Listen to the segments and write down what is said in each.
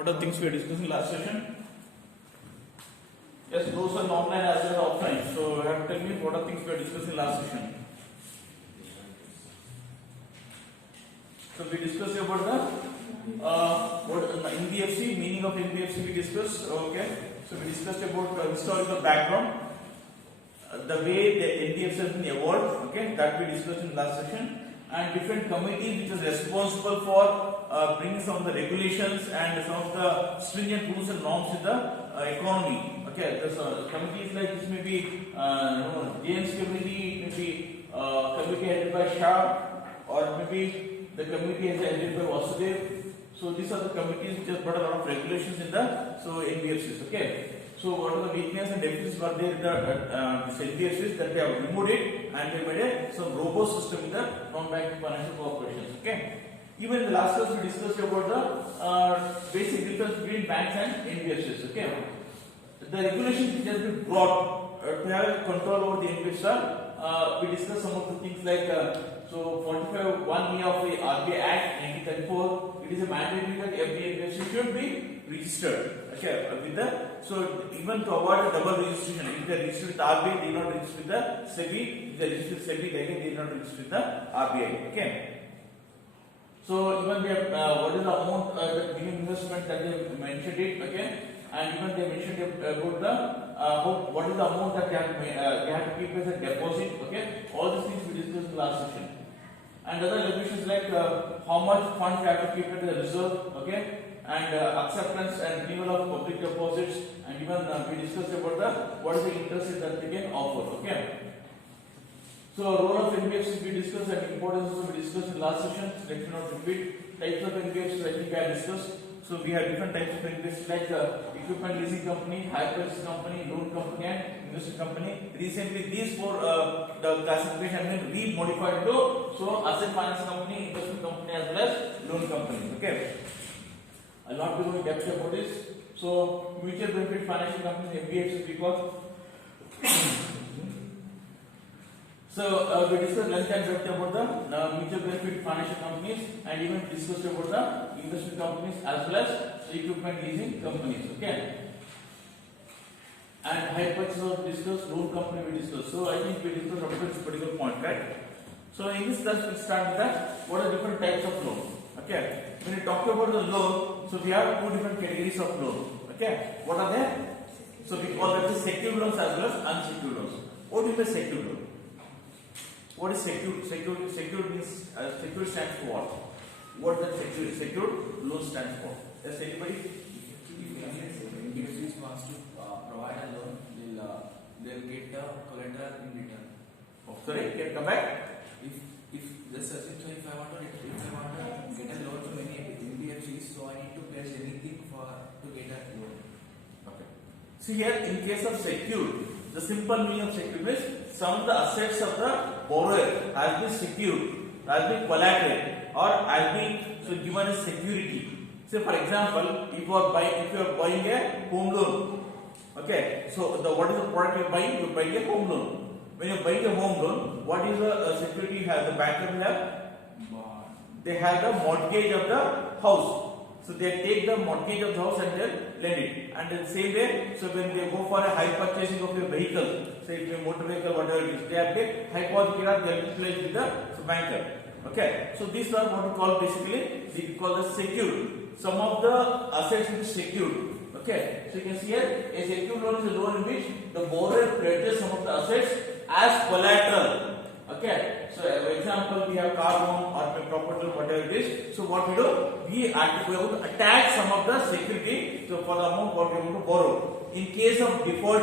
What are things we are discussing last session? Yes, those are online as well as offline. So you have to tell me what are things we are discussing last session. So we discussed about the what NBFC, meaning of NBFC we discussed. Okay. So we discussed about the historical background, the way the NBFC has been evolved. Okay, that we discussed in last session. And different committees which is responsible for bringing some of the regulations and some of the stringent rules and norms in the economy. Okay, the committees like this may be James committee, it may be committee headed by Shah, or maybe the committee is headed by Vasudev. So these are the committees which have brought a lot of regulations in the NBFCs. Okay. So what are the weaknesses and deficits were there in the NBFCs, that they have removed it and they made some robust system in the non-banking financial corporations. Okay. Even in the last class we discussed about the basic difference between banks and NBFCs. Okay. The regulations which has been brought to have control over the NBFCs, we discussed some of the things like so 45 1A of the RBI Act 1934. It is a mandatory that every NBFC should be registered. Okay, with the so even to avoid a double registration, if they register with RBI, they not register with the SEBI. If they register with SEBI, they not register with the RBI. Okay. So even they what is the amount that minimum investment that they mentioned it. Okay, and even they mentioned about the what is the amount that they have to keep as a deposit. Okay, all these things we discussed in the last session. And other regulations like how much funds you have to keep at the reserve. Okay. And acceptance and renewal of public deposits, and even we discussed about the what is the interest that they can offer. Okay. So role of NBFCs we discussed and importance also we discussed in last session. Let me not repeat. Types of NBFCs I think I discussed. So we have different types of NBFCs like equipment leasing company, hire purchase company, loan company, and investment company. Recently these four the classification has been re-modified to so asset finance company, investment company as well as loan company. Okay. I'll not be going depth about this. So mutual benefit financial companies, NBFCs we call. So we discussed length and breadth about the mutual benefit financial companies, and even discussed about the investment companies as well as equipment leasing companies. Okay. And hire purchase we discussed, loan company we discussed. So I think we discussed up to this particular point, right? So in this class we start with that. What are different types of loan? Okay. When we talk about the loan, so we have two different categories of loan. Okay. What are they? So we call that the secured loans as well as unsecured loans. What is the secured loan? What is secured? Secured means secured stands for what? What does secured loan stands for? Does anybody? If NBFC wants to provide a loan, they'll get the collateral in return. Oh, sorry, can you come back? If if I want to get a loan from any NBFCs, so I need to pledge anything to get a loan. Okay. See here, in case of secured, the simple meaning of secured means some of the assets of the borrower has been secured, has been collateral, or has been given as security. Say for example, if you are buying a home loan, okay. So what is the product you are buying? You are buying a home loan. When you are buying a home loan, what is the security you have? The banker will have. They have the mortgage of the house. So they take the mortgage of the house and they lend it. And in the same way, so when they go for a high purchasing of a vehicle, say if a motor vehicle, whatever it is, they have the high quality car, they have to pledge with the banker. Okay. So these are what we call basically, we call the secured. Some of the assets which is secured. Okay. So you can see here, a secured loan is a loan in which the borrower pledges some of the assets as collateral. Okay, so for example, we have car loan or property loan, whatever it is. So what we do, we are going to attach some of the security. So for the amount what we are going to borrow. In case of default,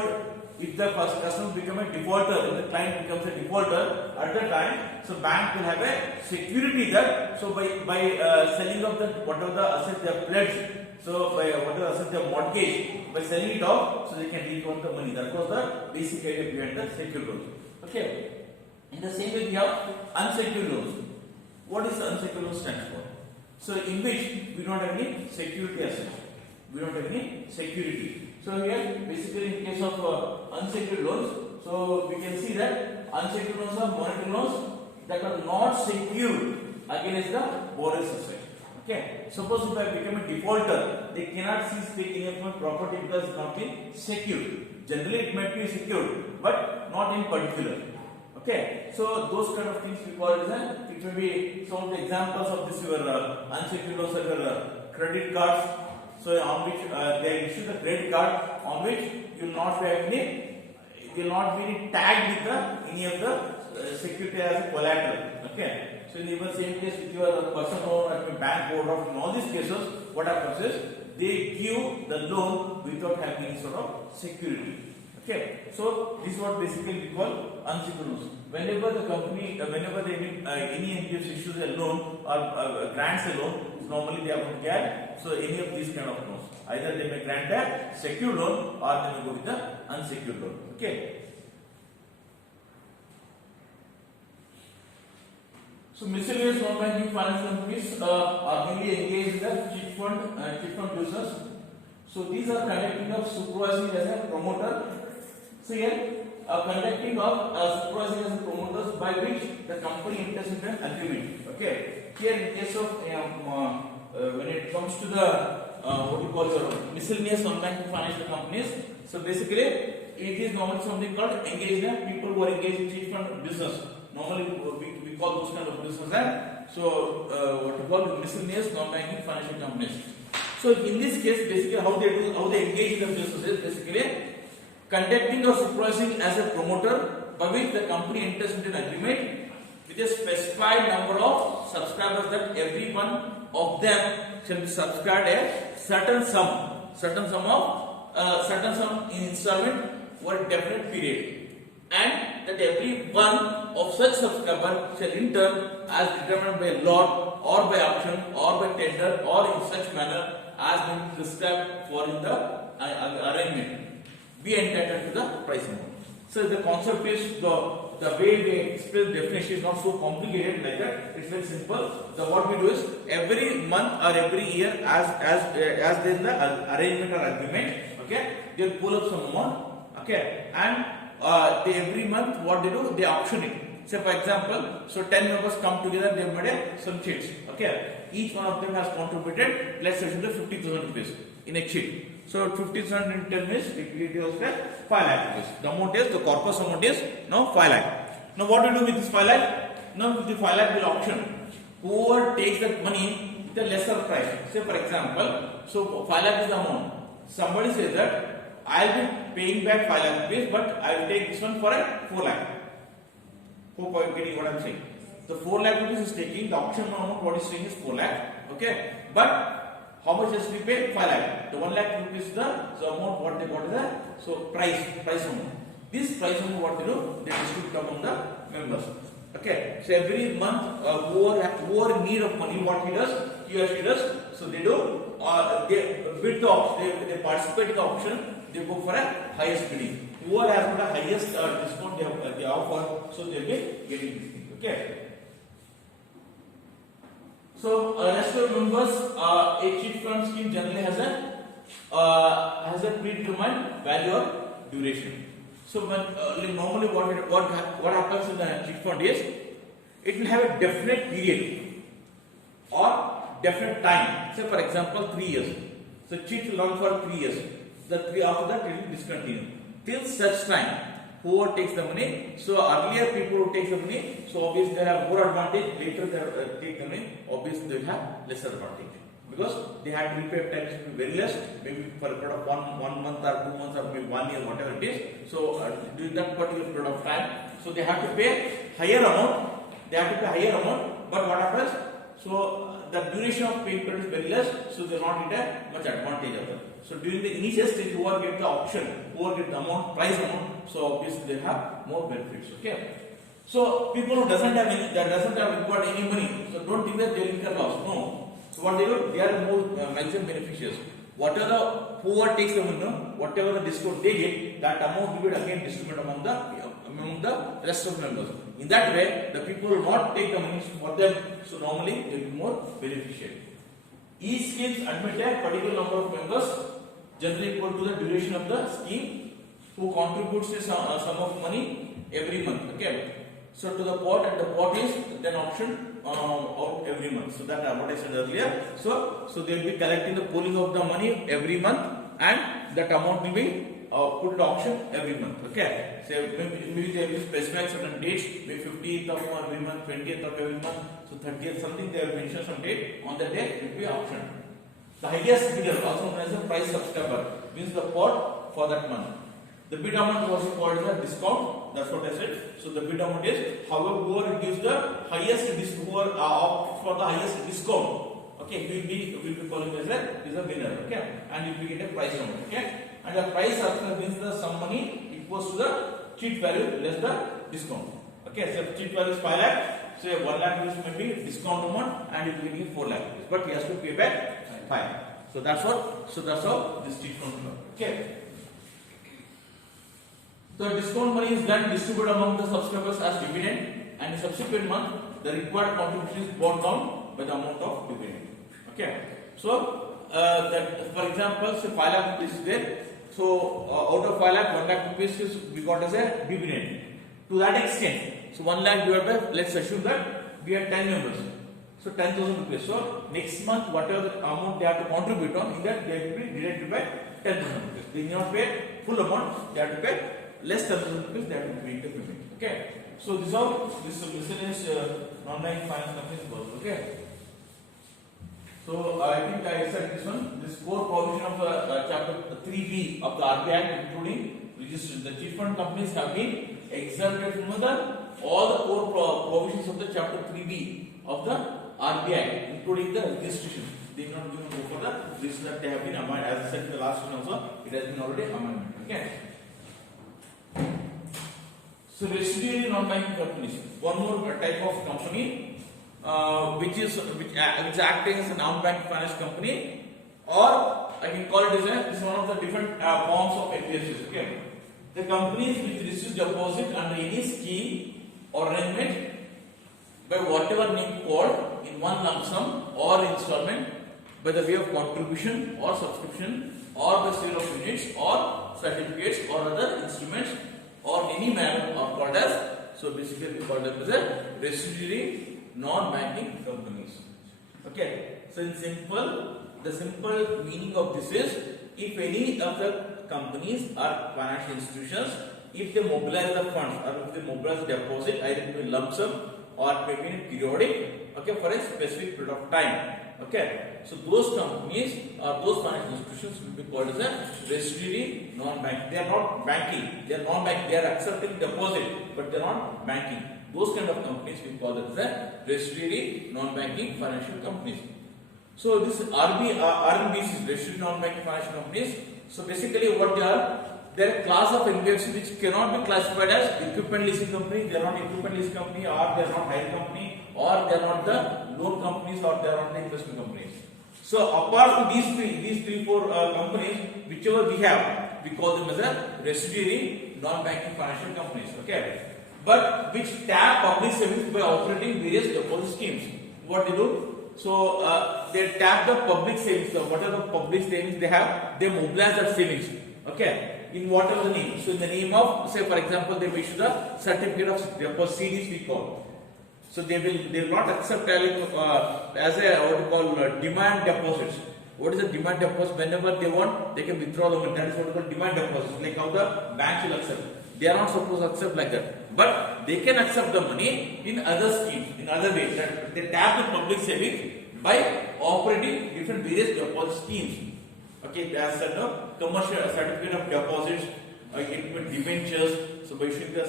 if the first customer become a defaulter, if the client becomes a defaulter at the time, so bank will have a security that. So by selling of the whatever the assets they have pledged, so by whatever assets they have mortgaged, by selling it off, so they can recover the money. That was the basic idea behind the secured loan. Okay. In the same way, we have unsecured loans. What is the unsecured loan stands for? So in which we don't have any security assets. We don't have any security. So here, basically, in case of unsecured loans, so we can see that unsecured loans are monetary loans that are not secured against the borrower's asset. Okay. Suppose if I become a defaulter, they cannot seize take any of my property because it's not been secured. Generally, it might be secured, but not in particular. Okay. So those kind of things we call it may be some of the examples of this your unsecured loans are your credit cards. So on which they issue the credit card on which you will not have any, you will not be tagged with the any of the security as a collateral. Okay. So in even same case with your personal loan or bank overdraft, in all these cases, what happens is they give the loan without having any sort of security. Okay. So this is what basically we call unsecured loans. Whenever the company, whenever they any NBFC issues a loan or grants a loan, normally they are going to get so any of these kind of loans. Either they may grant a secured loan or they may go with the unsecured loan. Okay. So miscellaneous non-banking financial companies are mainly engaged in the chit fund business. So these are conducting of supervising as a promoter. So here, conducting of supervising as a promoters by which the company enters into an agreement. Okay. Here in case of when it comes to the what you call the miscellaneous non-banking financial companies, so basically it is normally something called engaged people who are engaged in chit fund business. Normally we call those kind of business as what you call miscellaneous non-banking financial companies. So in this case, basically how they engage in the business is basically conducting or supervising as a promoter by which the company enters into an agreement with a specified number of subscribers that every one of them shall be subscribed a certain sum in installment for a definite period, and that every one of such subscriber shall in turn as determined by lot or by auction or by tender or in such manner as been prescribed for in the arrangement be entitled to the price amount. So the concept is the way they express definition is not so complicated like that. It's very simple. So what we do is every month or every year as there is the arrangement or agreement, okay, they'll pull up some amount, okay, and they every month what they do, they auction it. Say for example, so 10 members come together, they made some cheats, okay. Each one of them has contributed, let's say 50,000 rupees in a cheat. So 50,000 into 10 means it is 5 lakh rupees. The amount is, the corpus amount is now 5 lakh. Now what do you do with this 5 lakh? Now with the 5 lakh will auction. Whoever takes that money with a lesser price. Say for example, so 5 lakh is the amount. Somebody says that I will be paying back 5 lakh rupees, but I will take this one for a 4 lakh. Hope I am getting what I am saying. The 4 lakh rupees is taking, the auction amount what is saying is 4 lakh. Okay, but how much has to be paid? 5 lakh. The 1 lakh rupees is the amount what they got is the price amount. This price amount what they do, they distribute among the members. Okay, so every month whoever in need of money, what he or she does, so they do they bid the auction, they participate in the auction, they go for a highest bidding. Whoever has got the highest discount they offer, so they will be getting this thing. Okay. So rest of members, a chit fund scheme generally has a predetermined value or duration. So when normally what happens in the chit fund is it will have a definite period or definite time. Say for example 3 years. So chit will run for 3 years. After that it will discontinue till such time whoever takes the money. So earlier people who take the money, so obviously they have more advantage. Later they take the money, obviously they will have lesser advantage because they had to repay tax very less, maybe for a period of one month or 2 months or maybe 1 year, whatever it is. So during that particular period of time, so they have to pay higher amount. But what happens? So the duration of paying period is very less, so they not get much advantage of it. So during the initial stage, whoever get the auction, whoever get the price amount, so obviously they have more benefits. Okay. So people who doesn't have required any money, so don't think that they will incur loss. No. So what they do, they are more maximum beneficiaries. Whoever takes the money, whatever the discount they get, that amount will be again distributed among the rest of members. In that way, the people will not take the money for them, so normally they will be more beneficial. Each scheme admit a particular number of members, generally equal to the duration of the scheme, who contributes a sum of money every month. Okay. So to the pot, and the pot is then auction out every month. So that what I said earlier. So they will be collecting the pooling of the money every month, and that amount will be put at auction every month. Okay. So maybe they will specify certain dates, maybe 15th of every month, 20th of every month, so 30th something they have mentioned some date. On that day it will be auctioned. The highest bidder, also known as the price subscriber, means the pot for that month. The bid amount was called as a discount. That's what I said. So the bid amount is however whoever gives the highest whoever opts for the highest discount. Okay, will be calling as a winner. Okay, and you will get a price amount. Okay, and the price subscriber means the sum money equals to the cheat value less the discount. Okay, so cheat value is 5 lakh. So 1 lakh rupees may be discount amount, and you will give 4 lakh rupees, but he has to pay back 5. So that's how this cheat fund works. Okay. So discount money is then distributed among the subscribers as dividend, and in subsequent month the required contribution is brought down by the amount of dividend. Okay. So that for example, say 5 lakh rupees is there. So out of 5 lakh, 1 lakh rupees is we got as a dividend. To that extent, so 1 lakh divided by, let's assume that we have 10 members. So 10,000 rupees. So next month, whatever the amount they have to contribute on, in that they will be deducted by 10,000 rupees. They need not pay full amount, they have to pay less 10,000 rupees, they have to pay the payment. Okay. So this is how this miscellaneous non-bank finance companies work. Okay. So I think I said this one. This core provision of chapter 3B of the RBI Act, including the cheat fund companies, have been exempted from all the core provisions of the chapter 3B of the RBI, including the registration. They did not even go for the this that they have been amended. As I said in the last one also, it has been already amended. Okay. So residuary non-banking companies, one more type of company which acting as a non-banking finance company, or I can call it as one of the different forms of NBFCs. Okay. The companies which receive deposit under any scheme or arrangement by whatever name called in one lump sum or installment by the way of contribution or subscription or by sale of units or certificates or other instruments or any manner are called as, so basically we call them as a residuary non-banking companies. Okay, so in simple, the simple meaning of this is, if any of the companies or financial institutions, if they mobilize the funds or if they mobilize the deposit either in lump sum or maybe in periodic, okay, for a specific period of time. Okay, so those companies or those financial institutions will be called as a residuary non-banking. They are not banking, they are non-banking, they are accepting deposit, but they are not banking. Those kind of companies we call them as a residuary non-banking financial companies. So this RNBCs, residuary non-banking financial companies. So basically what they are a class of NBFC which cannot be classified as equipment leasing company. They are not equipment leasing company, or they are not hire company, or they are not the loan companies, or they are not the investment companies. So apart from these three, four companies, whichever we have, we call them as a residuary non-banking financial companies. Okay, but which tap public savings by operating various deposit schemes. What they do? So they tap the public savings. So whatever public savings they have, they mobilize that savings. Okay. In whatever the name. So in the name of, say for example, they issue the certificate of deposit, CDs we call. So they will not accept as a what you call demand deposits. What is a demand deposit? Whenever they want, they can withdraw the money. That is what we call demand deposits. Like how the banks will accept. They are not supposed to accept like that. But they can accept the money in other schemes, in other ways. That they tap the public savings by operating different various deposit schemes. Okay, as said, no, commercial certificate of deposits, debentures. So by issuing the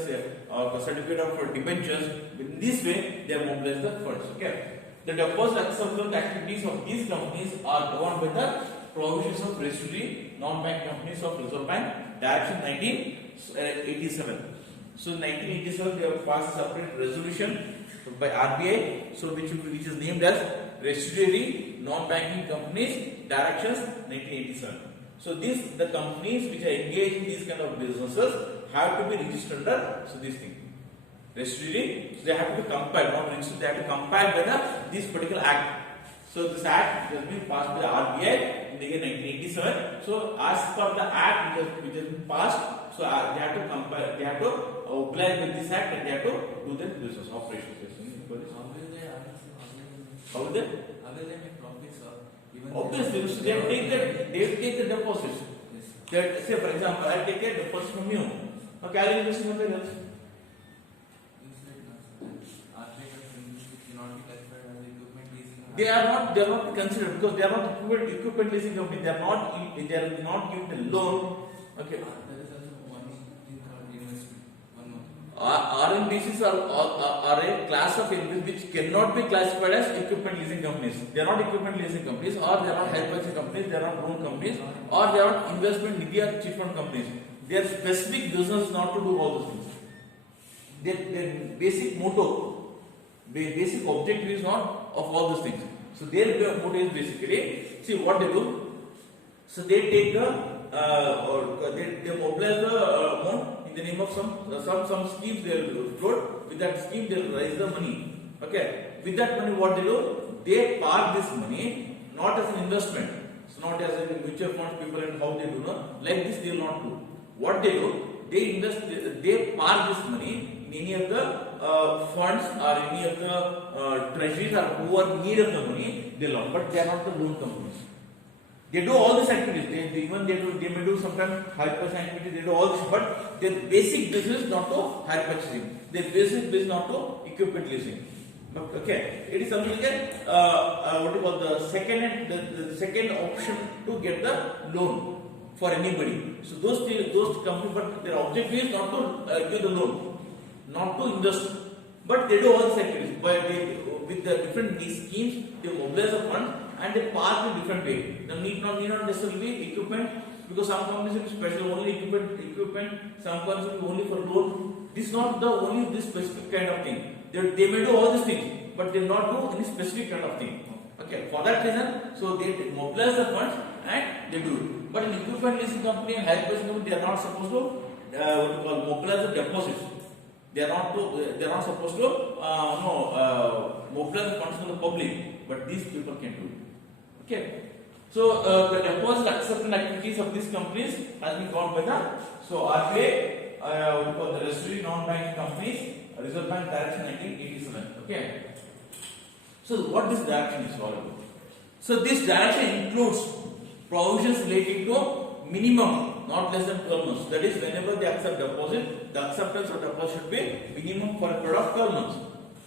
certificate of debentures, in this way they are mobilized the funds. Okay, the deposit acceptance activities of these companies are governed by the provisions of residuary non-bank companies of Reserve Bank Direction 1987. So in 1987 they have passed a separate resolution by RBI, so which is named as Residuary Non-Banking Companies Directions 1987. So the companies which are engaged in these kind of businesses have to be registered under this thing. Residuary, so they have to be compiled, not registered, they have to compile by this particular act. So this act has been passed by the RBI in the year 1987. So as per the act which has been passed, so they have to compile, they have to apply with this act, and they have to do their business operations. How will they? How will they make profits, sir? Even Obviously, so they take the deposits. Yes, sir. That, say for example, I take a deposit from you. Okay, I will invest in something else. You said no, sir. Arbitration cannot be classified as equipment leasing. They are not considered because they are not equipment leasing company. They are not given the loan. Okay. There is also one thing called investment. One more. RMBCs are a class of entities which cannot be classified as equipment leasing companies. They are not equipment leasing companies, or they are not hire purchase companies, they are not loan companies, or they are not investment nidhi or chit fund companies. Their specific business not to do all those things. Their basic motto, the basic objective is not of all those things. So their motto is basically, see what they do. So they take they mobilize the amount in the name of some schemes they will float. With that scheme they will raise the money. Okay. With that money, what they do? They park this money not as an investment. It's not as a mutual fund people and how they do not. Like this they will not do. What they do? They invest. They park this money in any of the funds or any of the treasuries or who are in need of the money. They loan, but they are not the loan companies. They do all these activities. They may do sometimes hire purchase activities. They do all this, but their basic business is not to hire purchasing. Their basic business not to equipment leasing. Okay, it is something like what you call the second option to get the loan for anybody. So those companies, but their objective is not to give the loan, not to invest, but they do all these activities. But with the different schemes, they mobilize the fund and they park in different way. They need not necessarily be equipment, because some companies will be special only equipment. Some companies will be only for loan. This is not the only this specific kind of thing. They may do all these things, but they will not do any specific kind of thing. Okay, for that reason, so they mobilize the funds and they do it. But in equipment leasing company and hire purchase company, they are not supposed to mobilize the deposits. They are not supposed to mobilize the funds from the public, but these people can do it. Okay. So the deposit acceptance activities of these companies has been called by the RBI, the registry non-banking companies, Reserve Bank Direction 1987. Okay. So what this direction is all about? So this direction includes provisions relating to minimum, not less than 12 months. That is, whenever they accept deposit, the acceptance of deposit should be minimum for a period of 12 months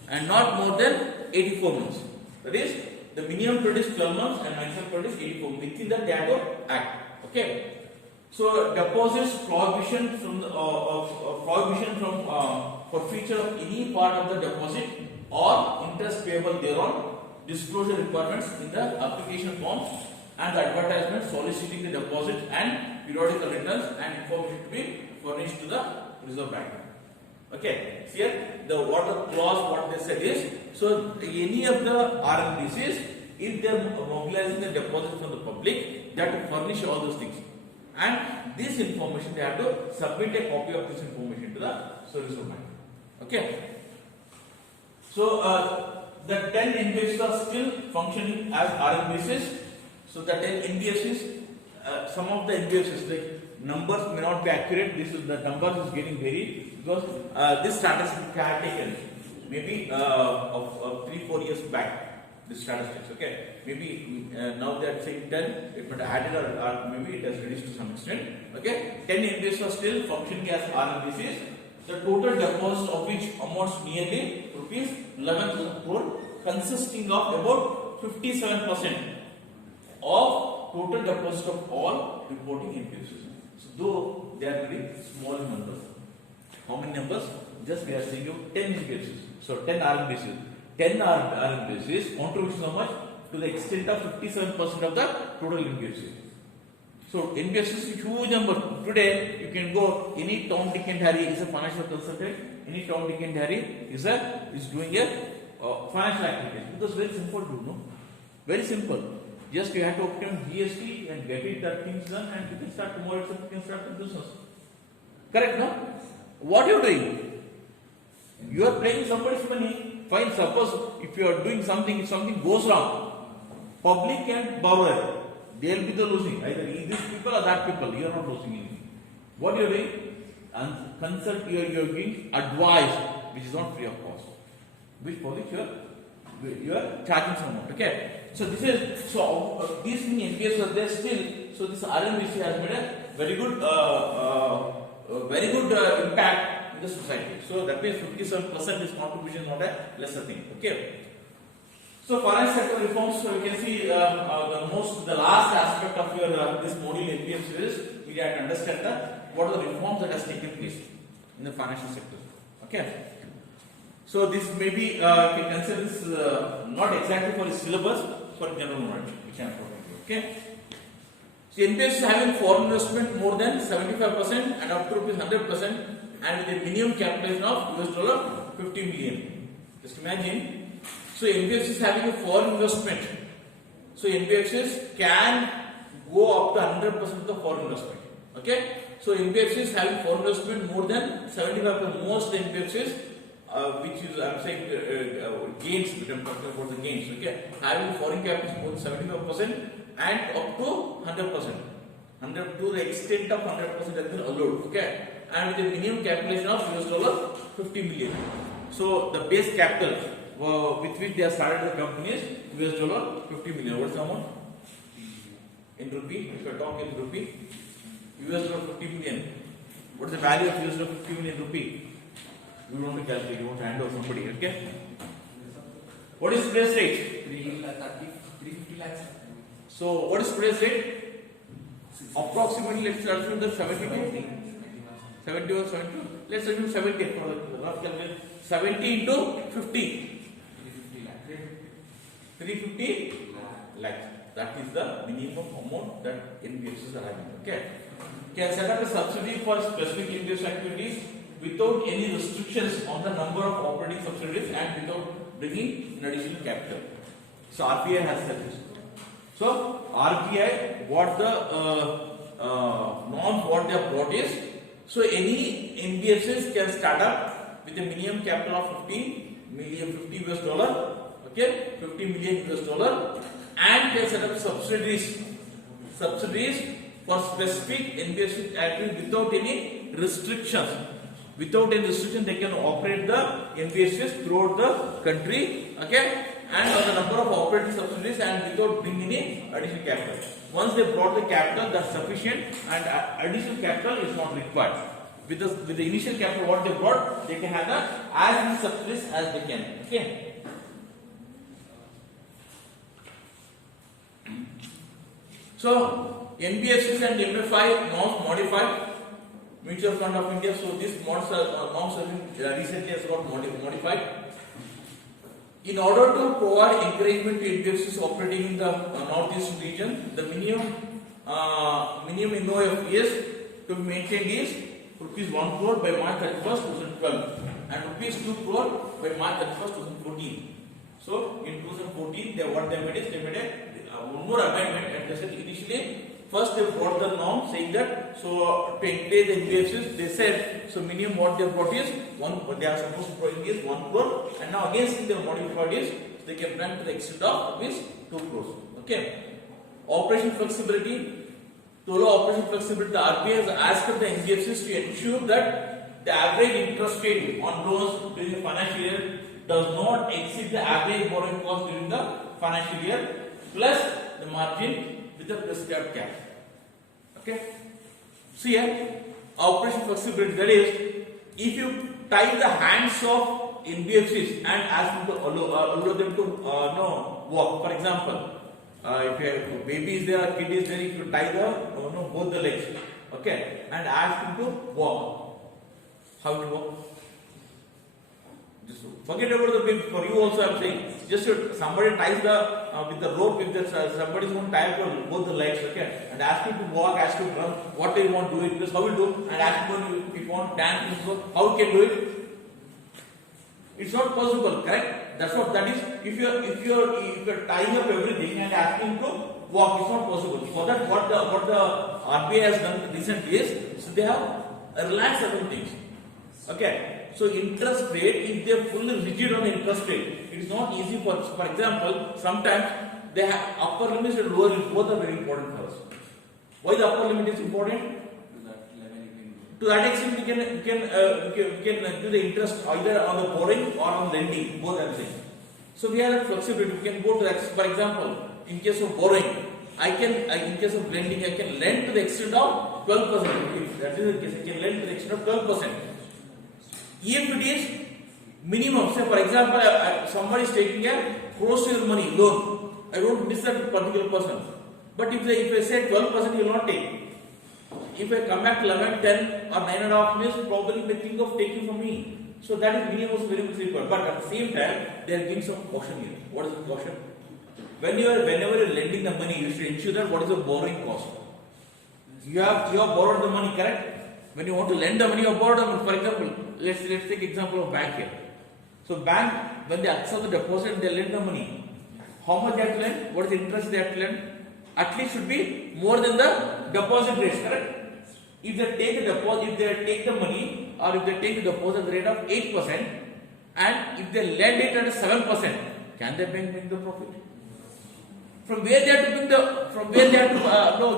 and not more than 84 months. That is, the minimum period is 12 months and maximum period is 84 months. Within that they have to act. Okay. So deposits prohibition from forfeiture of any part of the deposit or interest payable thereon, disclosure requirements in the application forms and the advertisement soliciting the deposit and periodical returns and information to be furnished to the Reserve Bank. Okay, here the what they said is, so any of the RMBCs, if they are mobilizing the deposit from the public, they have to furnish all those things, and this information they have to submit a copy of this information to the Reserve Bank. Okay, so the 10 NBFCs are still functioning as RMBCs. So the 10 NBFCs, some of the NBFCs, like numbers may not be accurate. The numbers is getting varied because this statistics I had taken maybe of 3-4 years back. This statistics, okay. Maybe now they are saying 10, it might added or maybe it has reduced to some extent. Okay, 10 NBFCs are still functioning as RMBCs. The total deposit of which amounts nearly rupees 11,000 crore, consisting of about 57% of total deposit of all reporting NBFCs. So though they are very small in numbers. How many numbers? Just we are saying you 10 NBFCs. So 10 RMBCs. 10 RMBCs contribute so much to the extent of 57% of the total NBFCs. So NBFCs is a huge number. Today you can go any Tom, Dick and Harry is a financial consultant. Any Tom, Dick and Harry is doing a financial activity. Because very simple to do, no? Very simple. Just you have to obtain GST and get it that things done, and you can start tomorrow itself. You can start the business. Correct, no? What you are doing? You are paying somebody's money. Fine. Suppose if you are doing something, if something goes wrong, public and borrower, they will be the losing. Either these people or that people. You are not losing anything. What you are doing? And consult. You are giving advice, which is not free of cost. Which public you are you are charging some amount. Okay. So this is these many NPS were there still. So this RMVC has made a very good impact in the society. So that means 57% is contribution, not a lesser thing. Okay. So finance sector reforms. So you can see the last aspect of your this module NPM series. We have to understand what are the reforms that has taken place in the financial sector. Okay. So this may be you can consider this not exactly for the syllabus, for general knowledge. We can okay. So NPS is having foreign investment more than 75% and up to ₹100%, and with a minimum capitalization of $50 million. Just imagine. So NBFC is having a foreign investment. So NBFCs can go up to 100% of the foreign investment. Okay. So NBFC is having foreign investment more than 75%. Most NBFCs, which is I'm saying gains. I'm talking about the gains. Okay. Having foreign capital more than 75% and up to 100%. 100 to the extent of 100% has been allowed. Okay. And with a minimum capitalization of $50 million. So the base capital with which they have started the company is $50 million. What's the amount? In rupee, if I talk in rupee, $50 million. What is the value of $50 million rupee? You want to calculate, you want to hand over somebody, okay? What is today's rate? 350 lakhs. So, what is today's rate? Approximately, let's assume the 72. 70 or 72? Let's assume 70 for the rough calculation. 70 into 50. 350 lakhs. That is the minimum amount that NBFCs are having. Okay. Can set up a subsidy for specific NBFC activities without any restrictions on the number of operating subsidiaries and without bringing in additional capital. So RBI has said this. So RBI, what the norms what they have brought is, so any NBFCs can start up with a minimum capital of $50 US. Okay, $50 million US, and they set up subsidiaries for specific NBFC activity without any restrictions. Without any restriction, they can operate the NBFCs throughout the country. Okay, and on the number of operating subsidiaries and without bringing any additional capital. Once they brought the capital, that's sufficient, and additional capital is not required. With the initial capital what they brought, they can have as many subsidiaries as they can. Okay. So NBFCs and MFI norms modified. Mutual Fund of India. So these norms have been recently has got modified. In order to provide encouragement to NBFCs operating in the northeast region, the minimum NOF is to be maintained is ₹1 crore by March 31st, 2012 and ₹2 crore by March 31st, 2014. So in 2014, they made one more amendment, and they said initially first they brought the norm saying that so to encourage the NBFCs, they said so minimum what they brought is they are supposed to provide is 1 crore, and now again since they modified is they can grant to the extent of ₹2 crores. Okay. Operation flexibility. To allow operation flexibility, the RBI has asked the NBFCs to ensure that the average interest rate on loans during the financial year does not exceed the average borrowing cost during the financial year plus the margin with the prescribed cap. Okay. So here, operation flexibility, that is, if you tie the hands of NBFCs and ask them to allow them to walk. For example, if a baby is there, a kid is there, if you tie both the legs, okay, and ask him to walk, how will you walk? Just forget about the baby. For you also, I am saying, just somebody ties with the rope. If somebody is going to tie both the legs, okay, and ask him to walk, ask him to run, what do you want to do it? Because how will you do? And ask him if you want to dance, how can do it? It's not possible, correct? That's what that is. If you're tying up everything and asking to walk, it's not possible. For that, what the RBI has done recently is, so they have relaxed certain things. Okay. So interest rate, if they are fully rigid on the interest rate, it is not easy for example, sometimes they have upper limits and lower limits, both are very important for us. Why the upper limit is important? To that extent, we can do the interest either on the borrowing or on lending, both are the same. So we have that flexibility. We can go to that. For example, in case of borrowing, in case of lending, I can lend to the extent of 12%. If that is the case, I can lend to the extent of 12%. If it is minimum, say for example, somebody is taking a crores to your money loan, I don't miss that particular person. But if I say 12%, he will not take. If I come back 11, 10 or 9.5 means probably they think of taking from me. So that is minimum required. But at the same time, they are giving some caution here. What is the caution? Whenever you are lending the money, you should ensure that what is the borrowing cost. You have borrowed the money, correct? When you want to lend the money, you have borrowed the money. For example, let's take example of bank here. So bank, when they accept the deposit, they lend the money. How much they have to lend? What is the interest they have to lend? At least should be more than the deposit rate, correct? If they take the deposit, if they take the money, or if they take the deposit rate of 8%, and if they lend it at 7%, can they make the profit? From where they have to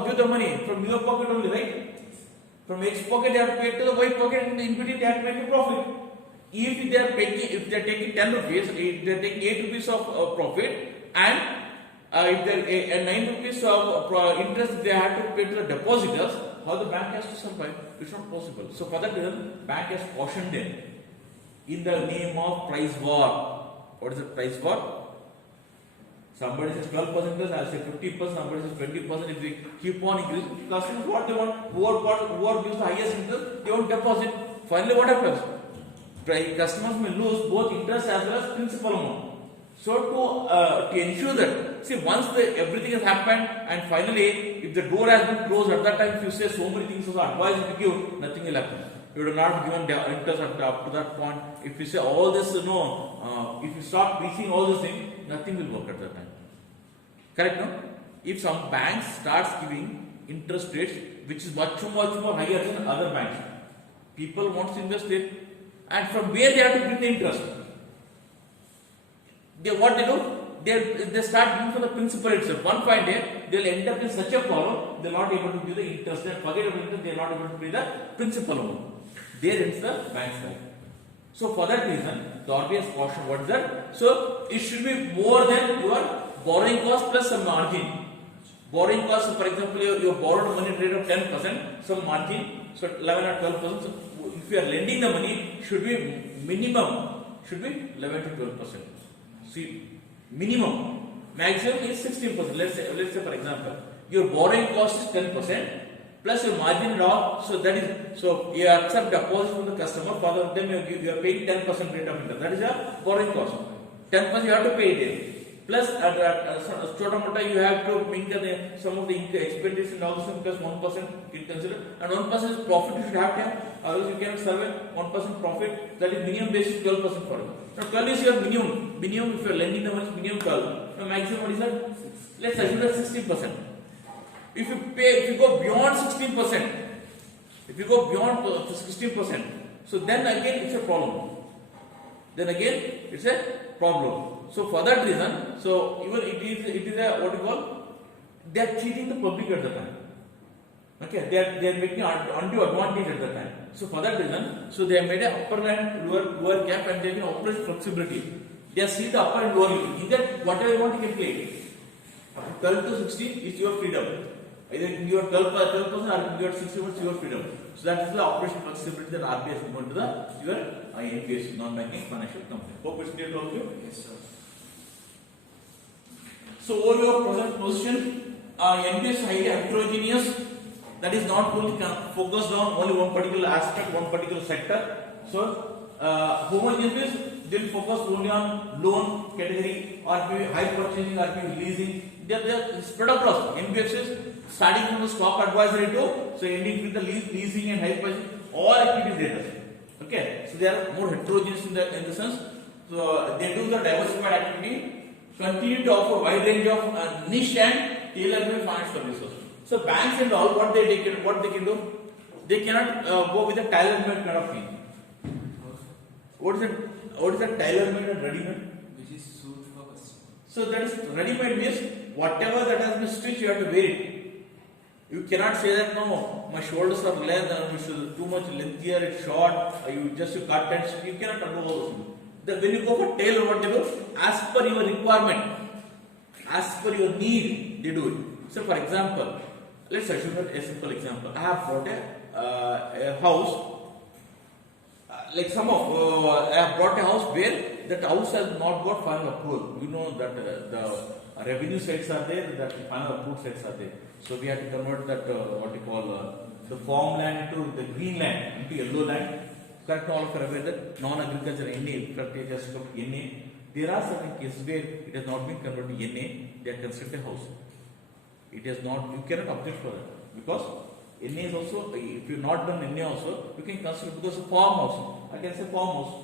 give the money? From your pocket only, right? From X pocket they have to pay to the Y pocket, and in between they have to make a profit. If they are taking 10 rupees, if they are taking 8 rupees of profit, and if they are 9 rupees of interest they have to pay to the depositors, how the bank has to survive? It's not possible. So for that reason, bank has cautioned them in the name of price war. What is the price war? Somebody says 12%, I'll say 50%, somebody says 20%. If they keep on increasing, customers what they want, whoever gives the highest interest, they won't deposit. Finally, what happens? Customers may lose both interest as well as principal amount. So to ensure that, see, once everything has happened and finally, if the door has been closed at that time, if you say so many things as advice you give, nothing will happen. You would not given interest up to that point. If you say all this, if you start preaching all these things, nothing will work at that time. Correct, no? If some banks starts giving interest rates which is much more higher than other banks, people want to invest it, and from where they have to bring the interest? What they do? They start giving for the principal itself. One fine day, they will end up in such a problem, they are not able to give the interest, and forget about it, they are not able to pay the principal amount. There ends the bank's life. So for that reason, the RBI has cautioned what is that? So it should be more than your borrowing cost plus some margin. Borrowing cost, for example, you borrowed money rate of 10%, some margin, so 11 or 12%. So if you are lending the money, should be minimum, should be 11 to 12%. See, minimum, maximum is 16%. Let's say for example, your borrowing cost is 10%. Plus your margin draw, so you accept deposit from the customer, for them you are paying 10% rate of interest. That is your borrowing cost. 10% you have to pay it. Plus chota mota you have to make some of the expenditure and also plus 1% you consider, and 1% is profit you should have to have, otherwise you cannot survive. 1% profit, that is minimum basis 12% for you. Now 12 is your minimum. Minimum if you are lending the money, minimum 12. Now maximum what is that? Let's assume that 16%. If you go beyond 16%, so then again it's a problem. So for that reason, so even it is a what you call, they are cheating the public at the time. Okay, they are making undue advantage at the time. So for that reason, so they have made a upper and lower cap, and they have operation flexibility. They have seen the upper and lower limit. In that whatever you want you can play. 12 to 16 is your freedom. Either you are 12% or you are 60% your freedom. So that is the operation flexibility that RBI has given to your NBFC, non-banking financial company. Hope it's clear to all of you. Yes, sir. So over your present position, NBFC is highly heterogeneous. That is not only focused on only one particular aspect, one particular sector. So homogeneous they will focus only on loan category, or maybe high purchasing, or maybe leasing. They are spread across NBFCs, starting from the stock advisory to so ending with the leasing and high purchasing, all activities they do. Okay, so they are more heterogeneous in the sense. So they do the diversified activity, continue to offer wide range of niche and tailor-made financial services. So banks and all, what they can do, they cannot go with a tailor-made kind of thing. What is a tailor-made and ready-made? Which is suit for customer. So that is ready-made means whatever that has been stitched, you have to wear it. You cannot say that no, my shoulders are length and too much lengthier, it's short. You cut and you cannot do all those things. when you go for tailor, what they do? As per your requirement, as per your need, they do it. So, for example, let's assume a simple example. I have bought a house. Like I have brought a house where that house has not got final approval. You know that the revenue sites are there, that final approval sites are there. So we have to convert that what you call the farm land into the green land into yellow land. Correct, all of you are aware that non-agriculture NA, just NA. There are certain cases where it has not been converted to NA. They are considered a house. It is not. You cannot object for that because NA is also, if you not done NA also, you can consider because of farmhouse. I can say farmhouse.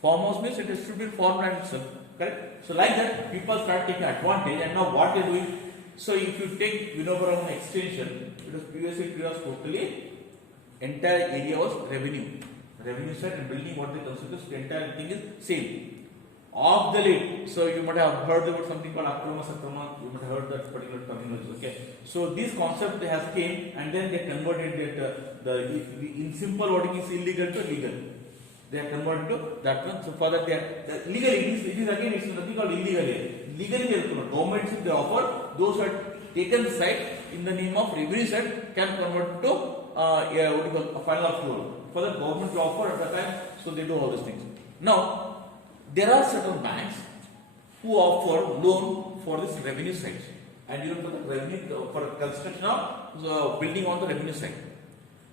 Farmhouse means it should be farmland itself. Correct? So like that, people start taking advantage, and now what they are doing. So if you take Vinobharam extension, it was previously totally entire area was revenue. Revenue side and building what they consider, the entire thing is same. Off the lid. So you might have heard about something called akrama sakrama. You might have heard that particular terminology. Okay. So this concept has came and then they converted it. In simple wording is illegal to legal. They are converted to that one. So for that they are legally it is again it's nothing called illegal here. Legally governments they offer those who have taken the site in the name of revenue site can convert to what you call a final approval. For the government to offer at that time, so they do all these things. Now there are certain banks who offer loan for this revenue side, and you know for the revenue for construction of building on the revenue side.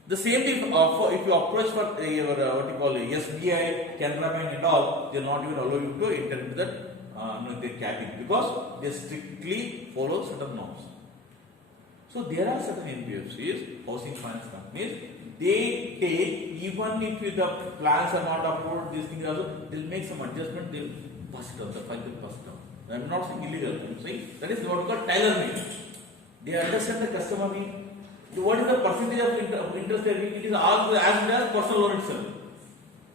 The same thing if you approach for your what you call SBI, Canara Bank and all, they will not even allow you to enter into that their cabin because they strictly follow certain norms. So there are certain NBFCs, housing finance companies. They take, even if the plans are not approved, these things also, they'll make some adjustment, they'll pass it on, the file will pass it on. I'm not saying illegal, I'm saying that is what we call tailor-made. They understand the customer need. What is the percentage of interest they need? It is as good as personal loan itself.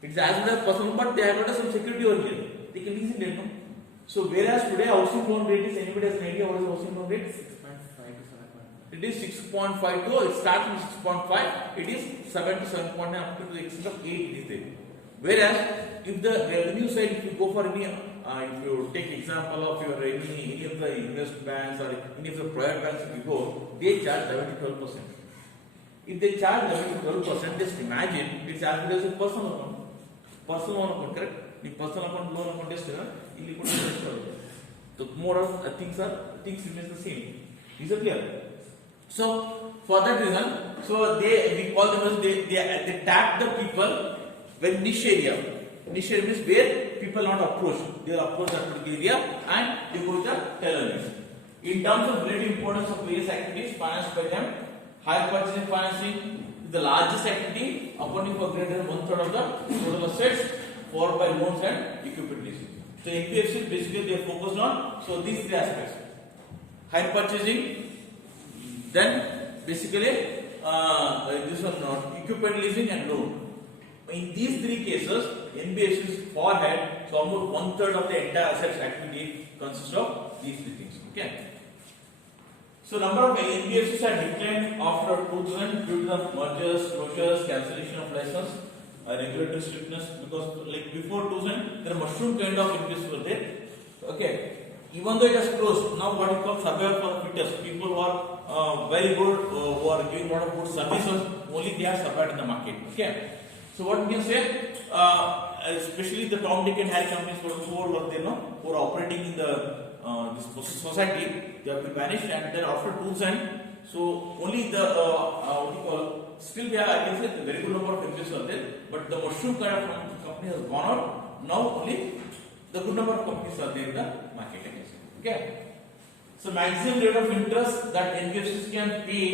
It is as good as personal, but they have got some security over here. They can easily get no. So whereas today housing loan rate is, anybody has an idea what is the housing loan rate? 6.5 to 7.5. It is 6.52. It starts with 6.5. It is 7 to 7.9 up to the extent of 8. It is there. Whereas if the revenue side, if you go for any, if you take example of your any of the invest banks or any of the private banks, if you go, they charge 11 to 12%. If they charge 11 to 12%, just imagine it's as good as a personal account. Personal loan account, correct? The personal account, loan account is the more things remain the same. Is it clear? So for that reason, so we call them as they tap the people when niche area. Niche area means where people not approach. They will approach that particular area and they go with the tailor-made. In terms of relative importance of various activities financed by them, hire purchasing financing is the largest activity, accounting for greater than 1/3 of the total assets, followed by loans and equipment leasing. So NBFC basically they are focused on these three aspects: hire purchasing, then basically this one equipment leasing and loan. In these three cases, NBFC is far ahead. So almost 1/3 of the entire assets activity consists of these three things. Okay. So number of NBFCs are declined after 2000 due to the mergers, closures, cancellation of license, regulatory strictness. Because like before 2000, there are mushroom kind of NBFCs were there. Okay. Even though it has closed, now what is called survival for the fittest. People who are very good, who are giving a lot of good services, only they are survived in the market. Okay. So what we can say, especially the Tom, Dick and Harry companies who are there, who are operating in the this society, they have been vanished, and then after 2000, so only the what you call, still we are, I can say a very good number of NBFCs are there, but the mushroom kind of company has gone out. Now only the good number of companies are there in the market. Okay. So maximum rate of interest that NBFCs can pay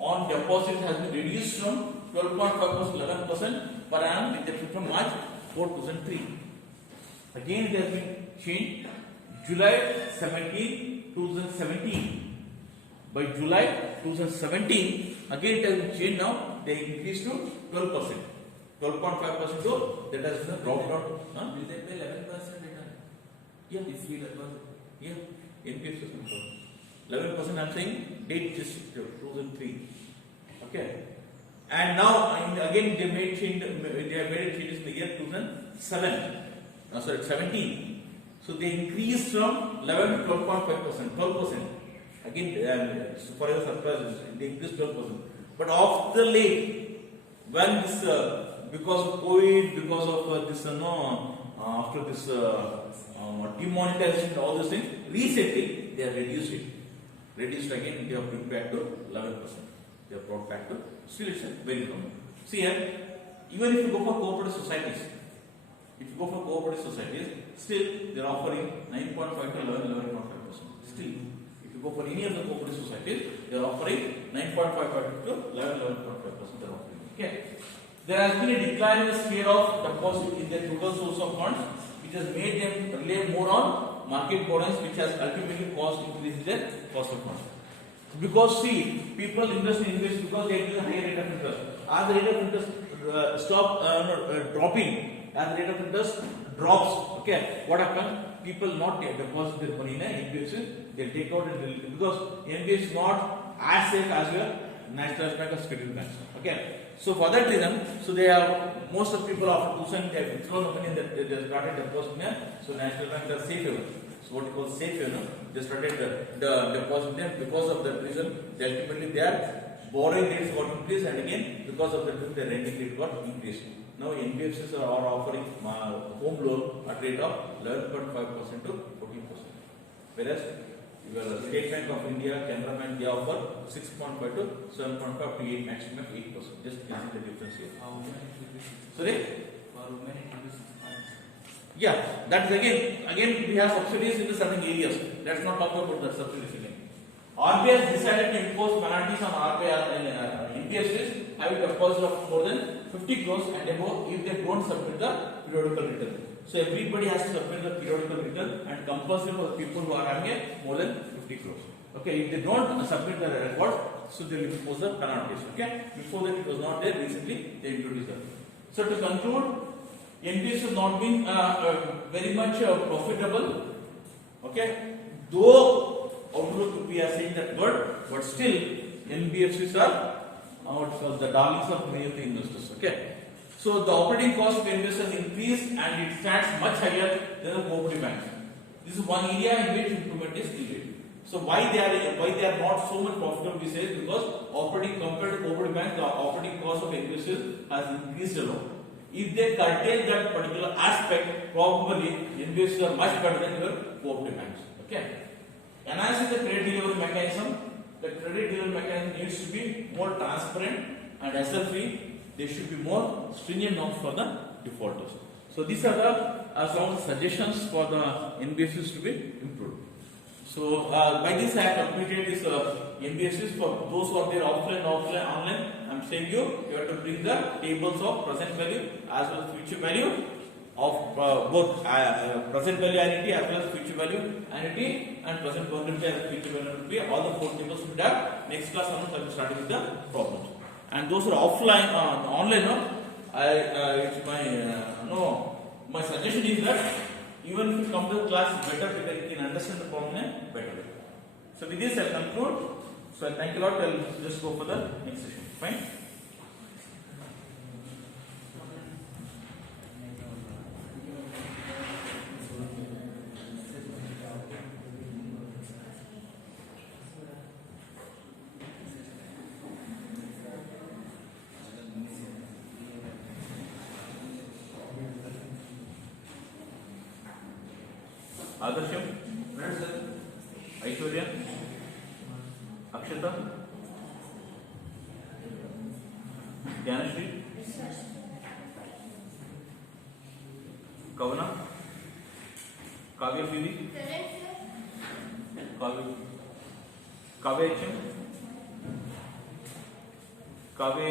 on deposits has been reduced from 12.5% to 11% per annum with effect from March 4, 2003. Again, it has been changed July 17, 2017. By July 2017, again it has been changed now. They increased to 12%. 12.5% to that has been dropped down. Will they pay 11% return? Yeah. If we deposit. Yeah. NBFC is 11%. I'm saying date is 2003. Okay. And now again they have made changes in the year 2007. sorry, 17. So they increased from 11 to 12.5%, 12%. Again, so for your surprise, they increased 12%. But of the late, when this, because of COVID, because of this, after this demonetization, all these things, recently they have reduced it. Reduced again, they have brought back to 11%. They have brought back to, still it's very common. See here, even if you go for cooperative societies, still they are offering 9.5 to 11.5%. Still, if you go for any of the cooperative societies, they are offering 9.5 to 11.5%. They are offering. Okay. There has been a decline in the scale of deposit in their total source of funds, which has made them rely more on market borrowings, which has ultimately caused increase in their cost of funds. Because see, people invest in invest because they get a higher rate of interest. As the rate of interest dropping, as the rate of interest drops, okay, what happens? People not deposit their money in NBFC, they take out it because NBFC is not as safe as your national bank or scheduled banks. Okay, so for that reason, so they have most of people after 2000 they have withdrawn the money that they started depositing there. So national banks are safe haven. So what you call safe haven, they started the deposit there because of that reason. They ultimately their borrowing rates got increased, and again because of that their lending rate got increased. Now NBFCs are offering home loan at rate of 11.5% to 14%, whereas your State Bank of India, Canara Bank, they offer 6.5 to 7.5 to 8, maximum 8%. Just you can see the difference here. Sorry? For women it will be 6 points. Yeah, that is again we have subsidies in the certain areas. Let's not talk about that subsidies again. RBI has decided to impose penalties on RBI NBFCs having a deposit of more than 50 crores and above if they don't submit the periodical return. So everybody has to submit the periodical return and compulsory for the people who are having a more than 50 crores. Okay, if they don't submit the record, so they will impose the penalties. Okay, before that it was not there. Recently they introduced that. So to conclude, NBFCs has not been very much profitable. Okay, though outlook we are saying that word, but still NBFCs are the darlings of many of the investors. Okay. So the operating cost of NBFCs has increased and it stands much higher than the cooperative banks. This is one area in which improvement is needed. So why they are not so much profitable? We say because operating compared to cooperative banks, the operating cost of NBFCs has increased a lot. If they curtail that particular aspect, probably NBFCs are much better than your cooperative banks. Okay. Enhancing the credit delivery mechanism. The credit delivery mechanism needs to be more transparent and hassle-free. There should be more stringent norms for the defaulters. So these are some of the suggestions for the NBFCs to be improved. So by this I have completed this NBFCs. For those who are there offline, online, I am saying you have to bring the tables of present value as well as future value of both present value annuity as well as future value annuity and present vulnerability as future vulnerability. All the 4 tables we have. Next class onwards I will start with the problems. And those who are offline, online, it's my suggestion is that even if you come to the class, better because you can understand the problem better. So with this I conclude. So thank you a lot. I will just go for the next session. Fine. Adarsham, Aishwarya, Akshata, Gyanashri, Kavana, Kavya Phoebe, Kavya HM, Kavya